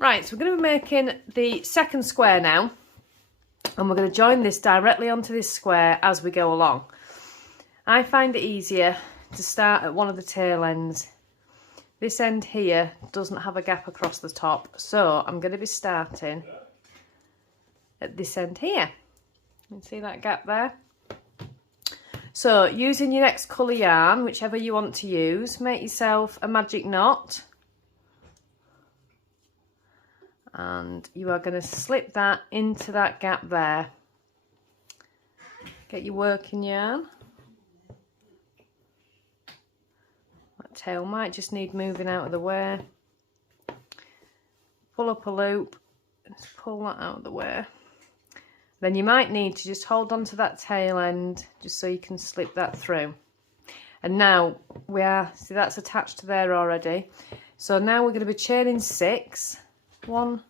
Right, so we're going to be making the second square now, and we're going to join this directly onto this square as we go along. I find it easier to start at one of the tail ends. This end here doesn't have a gap across the top, so I'm going to be starting at this end here. You can see that gap there? So using your next colour yarn, whichever you want to use, make yourself a magic knot. And you are going to slip that into that gap there. Get your working yarn. That tail might just need moving out of the way. Pull up a loop and just pull that out of the way. Then you might need to just hold on to that tail end just so you can slip that through. And now see that's attached to there already. So now we're going to be chaining 6. 1,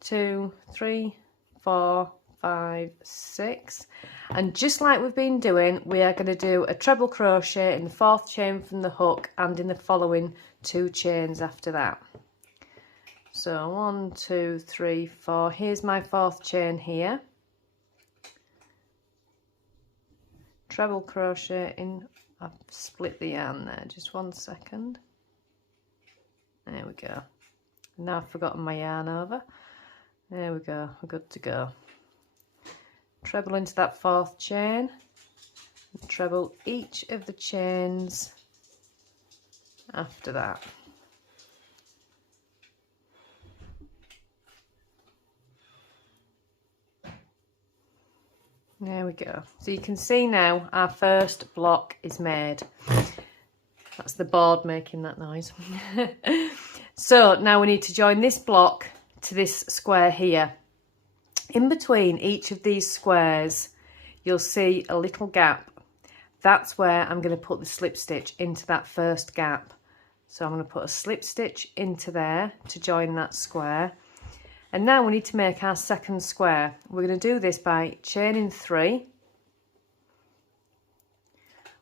2, 3, 4, 5, 6. And just like we've been doing, we are going to do a treble crochet in the 4th chain from the hook and in the following 2 chains after that. So 1, 2, 3, 4. Here's my 4th chain here. Treble crochet in. I've split the yarn there. Just 1 second. There we go. Now I've forgotten my yarn over. There we go, we're good to go. Treble into that 4th chain, and treble each of the chains after that. There we go. So you can see now our first block is made. That's the board making that noise. So now we need to join this block to this square here. In between each of these squares, you'll see a little gap. That's where I'm going to put the slip stitch into that first gap. So I'm going to put a slip stitch into there to join that square. And now we need to make our second square. We're going to do this by chaining 3,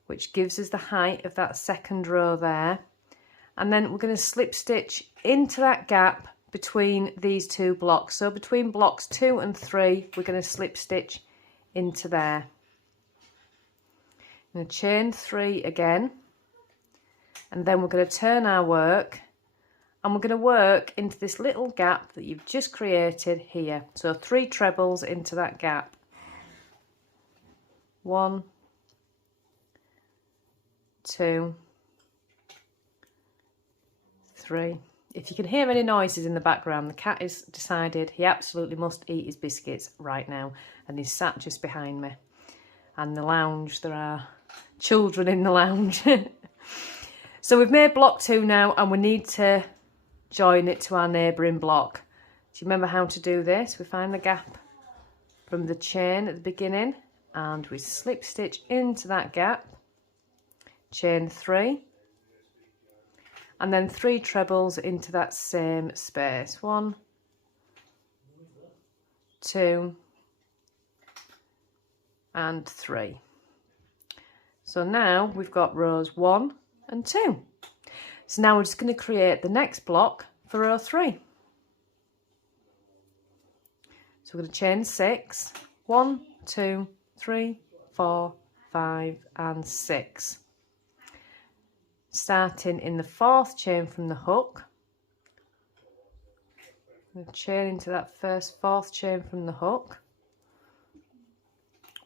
which gives us the height of that second row there. And then we're going to slip stitch into that gap between these 2 blocks. So between blocks 2 and 3, we're going to slip stitch into there. I'm going to chain 3 again, and then we're going to turn our work, and we're going to work into this little gap that you've just created here. So 3 trebles into that gap. 1, 2, 3. If you can hear any noises in the background, the cat has decided he absolutely must eat his biscuits right now, and he's sat just behind me. And the lounge, there are children in the lounge. So we've made block 2 now, and we need to join it to our neighbouring block. Do you remember how to do this? We find the gap from the chain at the beginning, and we slip stitch into that gap, chain 3, and then 3 trebles into that same space. 1, 2, and 3. So now we've got rows 1 and 2. So now we're just going to create the next block for row 3. So we're going to chain 6. 1, 2, 3, 4, 5, and 6. Starting in the 4th chain from the hook. I'm going to chain into that first 4th chain from the hook.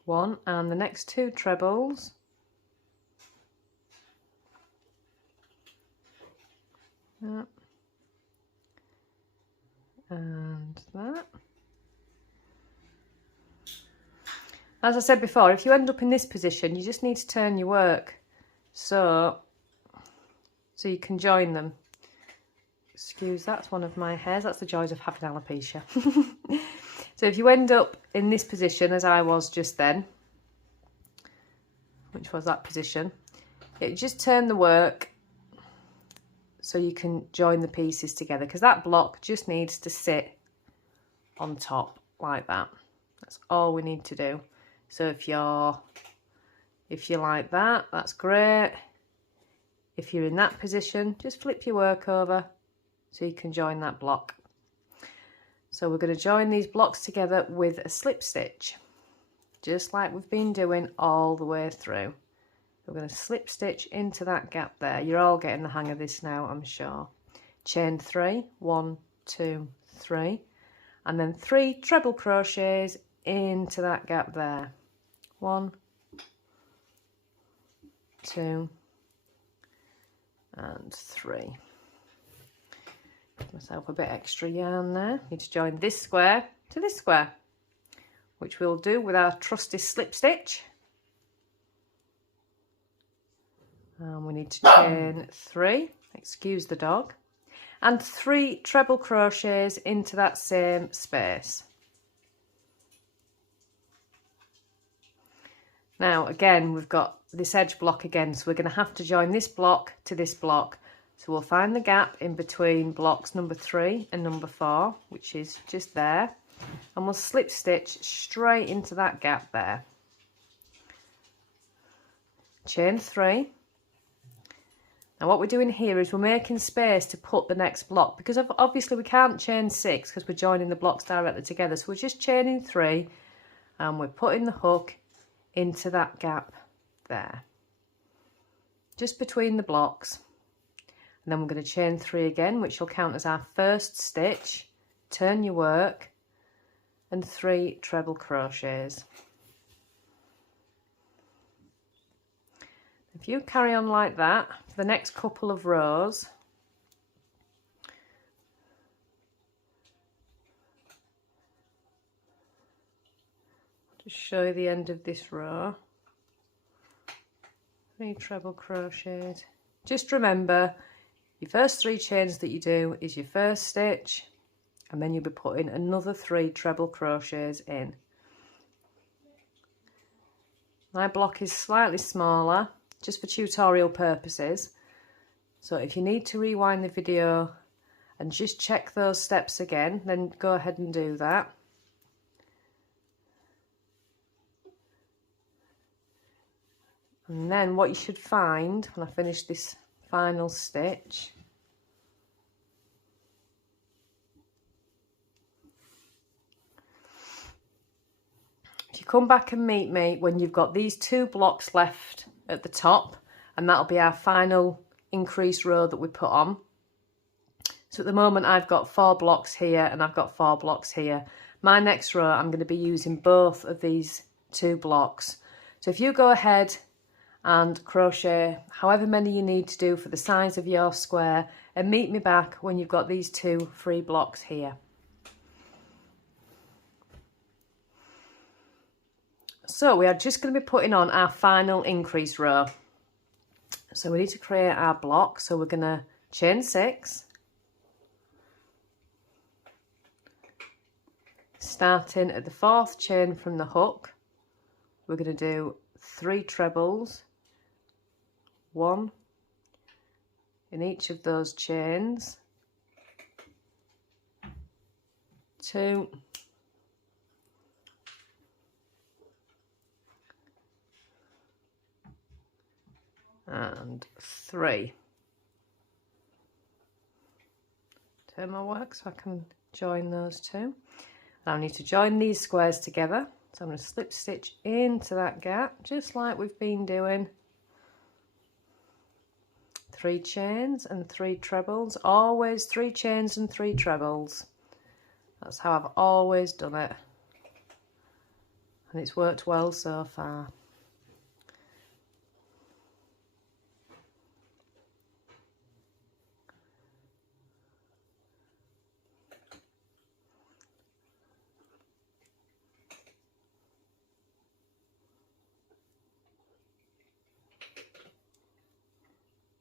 1, and the next 2 trebles. That. And that. As I said before, if you end up in this position, you just need to turn your work so you can join them. Excuse, that's one of my hairs. That's the joys of having alopecia. So if you end up in this position, as I was just then, which was that position, just turn the work so you can join the pieces together, because that block just needs to sit on top like that. That's all we need to do. So if you're like that, that's great. If you're in that position, just flip your work over so you can join that block. So we're going to join these blocks together with a slip stitch, just like we've been doing all the way through. We're going to slip stitch into that gap there. You're all getting the hang of this now, I'm sure. Chain 3, 1, 2, 3, and then 3 treble crochets into that gap there. 1, 2, and 3. Give myself a bit extra yarn there. Need to join this square to this square, which we'll do with our trusty slip stitch. And we need to chain 3, excuse the dog, and 3 treble crochets into that same space. Now again, we've got this edge block again, so we're going to have to join this block to this block. So we'll find the gap in between blocks number 3 and number 4, which is just there, and we'll slip stitch straight into that gap there. Chain 3. Now what we're doing here is we're making space to put the next block, because obviously we can't chain 6 because we're joining the blocks directly together. So we're just chaining 3 and we're putting the hook into that gap there, just between the blocks. And then we're going to chain 3 again, which will count as our first stitch. Turn your work and 3 treble crochets. If you carry on like that for the next couple of rows, just show you the end of this row. 3 treble crochets. Just remember, your first 3 chains that you do is your first stitch, and then you'll be putting another 3 treble crochets in. My block is slightly smaller, just for tutorial purposes, so if you need to rewind the video and just check those steps again, then go ahead and do that. And then what you should find when I finish this final stitch, if you come back and meet me when you've got these 2 blocks left at the top, and that'll be our final increase row that we put on. So at the moment I've got 4 blocks here and I've got 4 blocks here. My next row I'm going to be using both of these 2 blocks. So if you go ahead and crochet however many you need to do for the size of your square, and meet me back when you've got these 2 free blocks here. So we are just going to be putting on our final increase row. So we need to create our block. So we're going to chain 6, starting at the 4th chain from the hook. We're going to do 3 trebles, 1 in each of those chains, 2, and 3. Turn my work so I can join those 2. Now I need to join these squares together, so I'm going to slip stitch into that gap just like we've been doing. 3 chains and 3 trebles, always 3 chains and 3 trebles. That's how I've always done it, and it's worked well so far.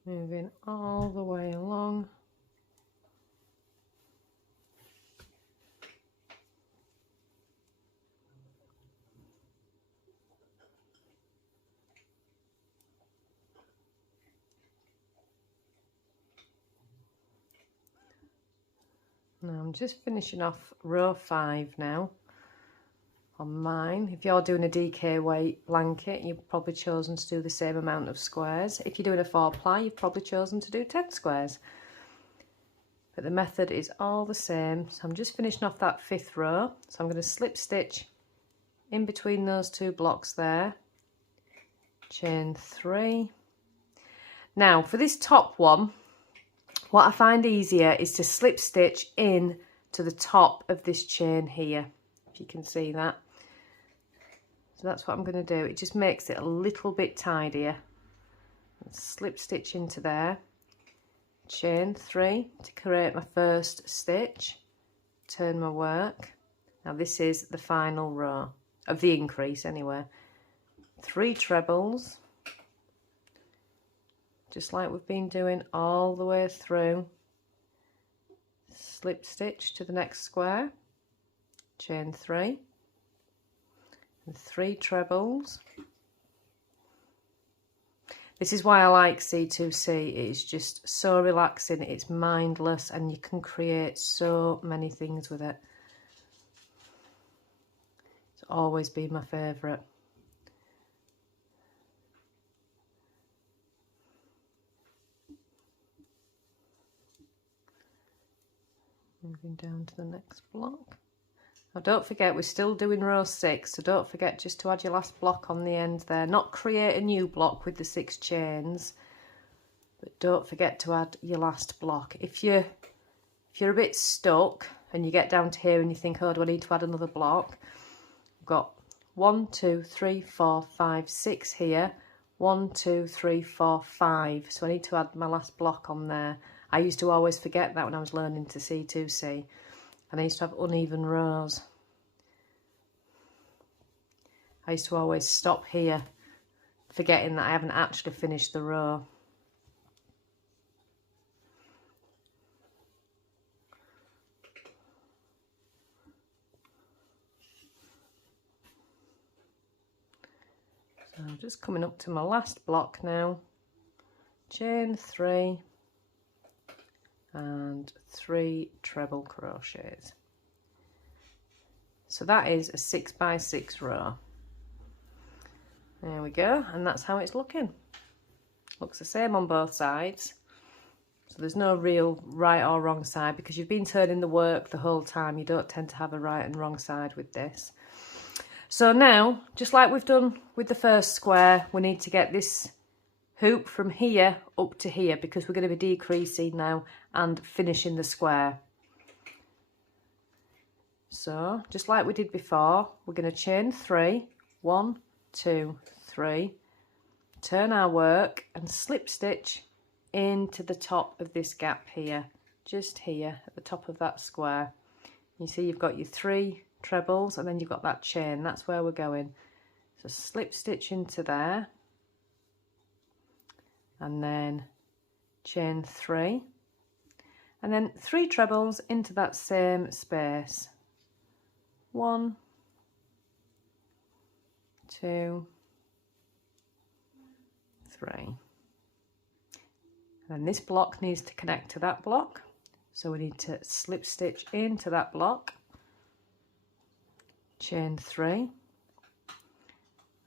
Moving all the way along. Now I'm just finishing off row 5 now on mine. If you're doing a DK weight blanket, you've probably chosen to do the same amount of squares. If you're doing a 4-ply, you've probably chosen to do 10 squares. but the method is all the same. So I'm just finishing off that 5th row, so I'm going to slip stitch in between those 2 blocks there, chain 3. Now for this top one, what I find easier is to slip stitch in to the top of this chain here, if you can see that. So that's what I'm going to do. It just makes it a little bit tidier. Slip stitch into there, chain 3 to create my first stitch, turn my work. Now this is the final row of the increase anyway. 3 trebles, just like we've been doing all the way through. Slip stitch to the next square, chain 3, and 3 trebles. This is why I like C2C. It's just so relaxing, it's mindless, and you can create so many things with it. It's always been my favourite. Moving down to the next block. Now don't forget, we're still doing row 6, so don't forget just to add your last block on the end there. Not create a new block with the 6 chains, but don't forget to add your last block. If you're a bit stuck and you get down to here and you think, oh, do I need to add another block? I've got 1, 2, 3, 4, 5, 6 here. 1, 2, 3, 4, 5. So I need to add my last block on there. I used to always forget that when I was learning to C2C. And I used to have uneven rows. I used to always stop here, forgetting that I haven't actually finished the row. So I'm just coming up to my last block now. Chain 3. And 3 treble crochets. So that is a 6 by 6 row. There we go, and that's how it's looking. Looks the same on both sides. So there's no real right or wrong side, because you've been turning the work the whole time. You don't tend to have a right and wrong side with this. So now, just like we've done with the first square, we need to get this hoop from here up to here, because we're going to be decreasing now and finishing the square. So just like we did before, we're going to chain 3, 1, 2, 3, turn our work and slip stitch into the top of this gap here, just here at the top of that square. You see you've got your 3 trebles and then you've got that chain. That's where we're going. So slip stitch into there, and then chain 3, and then 3 trebles into that same space. 1, 2, 3. And then this block needs to connect to that block, so we need to slip stitch into that block, chain 3,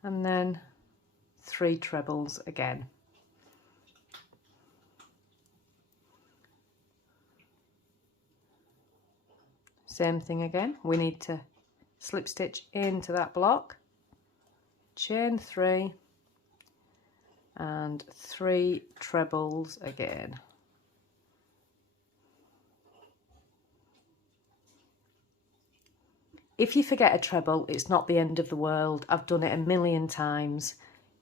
and then 3 trebles again. Same thing again, we need to slip stitch into that block, chain 3, and 3 trebles again. If you forget a treble, it's not the end of the world. I've done it a million times.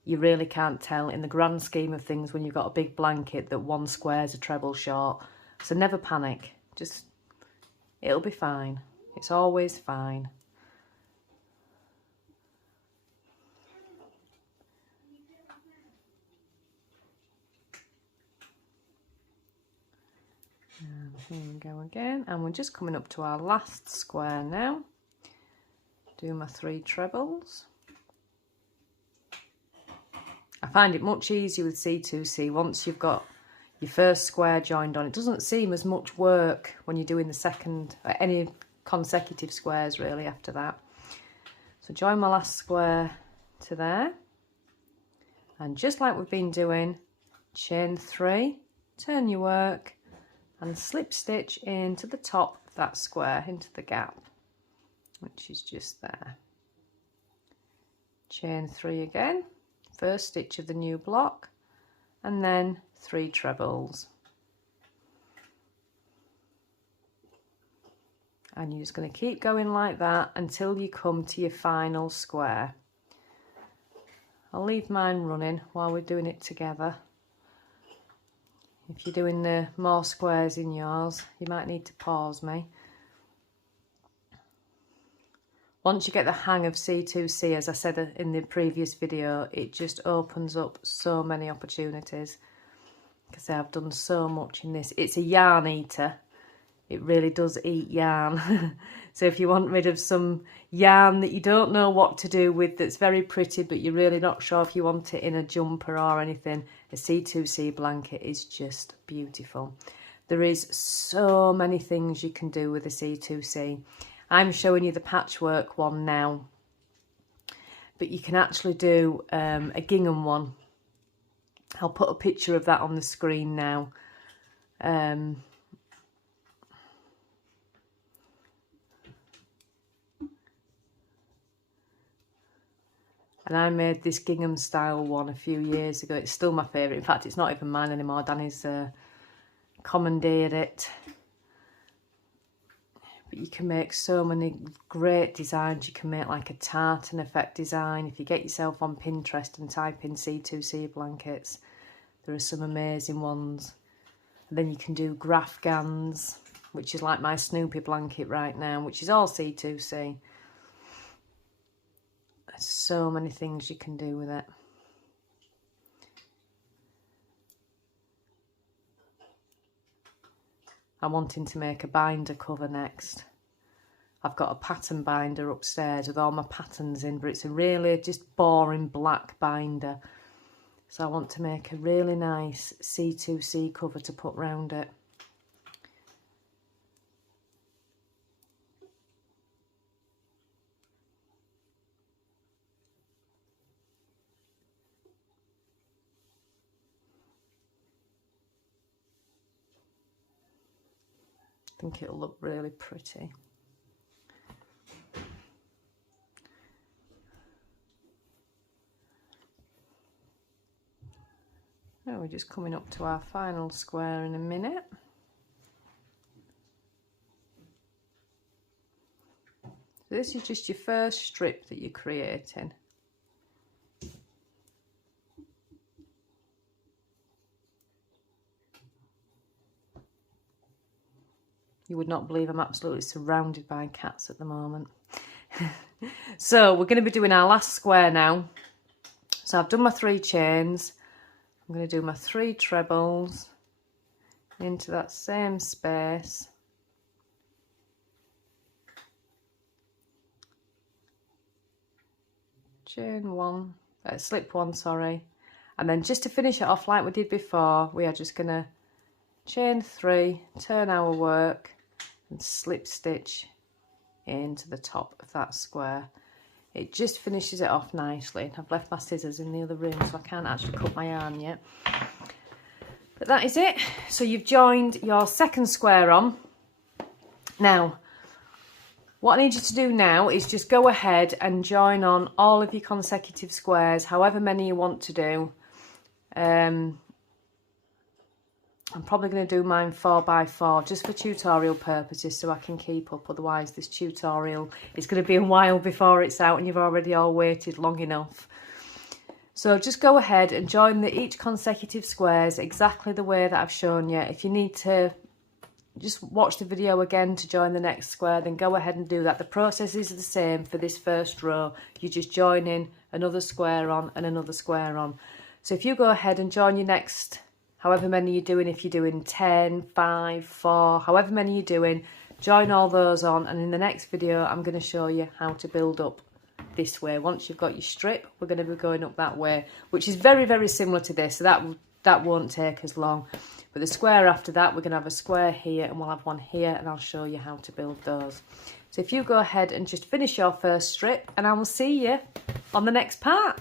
You really can't tell in the grand scheme of things when you've got a big blanket that one square's a treble short. So never panic, just it'll be fine. It's always fine. And here we go again. And we're just coming up to our last square now. Do my 3 trebles. I find it much easier with C2C once you've got your first square joined on. It doesn't seem as much work when you're doing the second, any consecutive squares really after that. So join my last square to there, and just like we've been doing, chain 3, turn your work and slip stitch into the top of that square, into the gap, which is just there. Chain 3 again, first stitch of the new block, and then 3 trebles. And you're just going to keep going like that until you come to your final square. I'll leave mine running while we're doing it together. If you're doing the more squares in yours, you might need to pause me. Once you get the hang of C2C, as I said in the previous video, it just opens up so many opportunities, because I've done so much in this. It's a yarn eater. It really does eat yarn. So if you want rid of some yarn that you don't know what to do with, that's very pretty, but you're really not sure if you want it in a jumper or anything, a C2C blanket is just beautiful. There is so many things you can do with a C2C. I'm showing you the patchwork one now, but you can actually do a gingham one. I'll put a picture of that on the screen now. And I made this gingham style one a few years ago. It's still my favourite. In fact, it's not even mine anymore. Danny's commandeered it. But you can make so many great designs. You can make like a tartan effect design. If you get yourself on Pinterest and type in C2C blankets, there are some amazing ones. And then you can do Grafgans, which is like my Snoopy blanket right now, which is all C2C. There's so many things you can do with it. I'm wanting to make a binder cover next. I've got a pattern binder upstairs with all my patterns in, but it's a really just boring black binder. So I want to make a really nice C2C cover to put round it. I think it'll look really pretty. Oh, we're just coming up to our final square in a minute. So this is just your first strip that you're creating. You would not believe I'm absolutely surrounded by cats at the moment. So we're going to be doing our last square now. So I've done my 3 chains. I'm going to do my 3 trebles into that same space. Chain 1, slip 1, sorry. And then just to finish it off like we did before, we are just going to chain 3, turn our work, and slip stitch into the top of that square. It just finishes it off nicely. I've left my scissors in the other room, so I can't actually cut my yarn yet. But that is it. So you've joined your second square on. Now, what I need you to do now is just go ahead and join on all of your consecutive squares, however many you want to do. I'm probably going to do mine 4x4 just for tutorial purposes, so I can keep up. Otherwise this tutorial is going to be a while before it's out and you've already all waited long enough. So just go ahead and join each consecutive squares exactly the way that I've shown you. If you need to just watch the video again to join the next square, then go ahead and do that. The process is the same for this first row. You just join in another square on and another square on. So if you go ahead and join your next, however many you're doing, if you're doing 10, 5, 4, however many you're doing, join all those on, and in the next video I'm going to show you how to build up this way. Once you've got your strip, we're going to be going up that way, which is very, very similar to this, so that won't take as long. But the square after that, we're going to have a square here and we'll have one here, and I'll show you how to build those. So if you go ahead and just finish your first strip, and I will see you on the next part.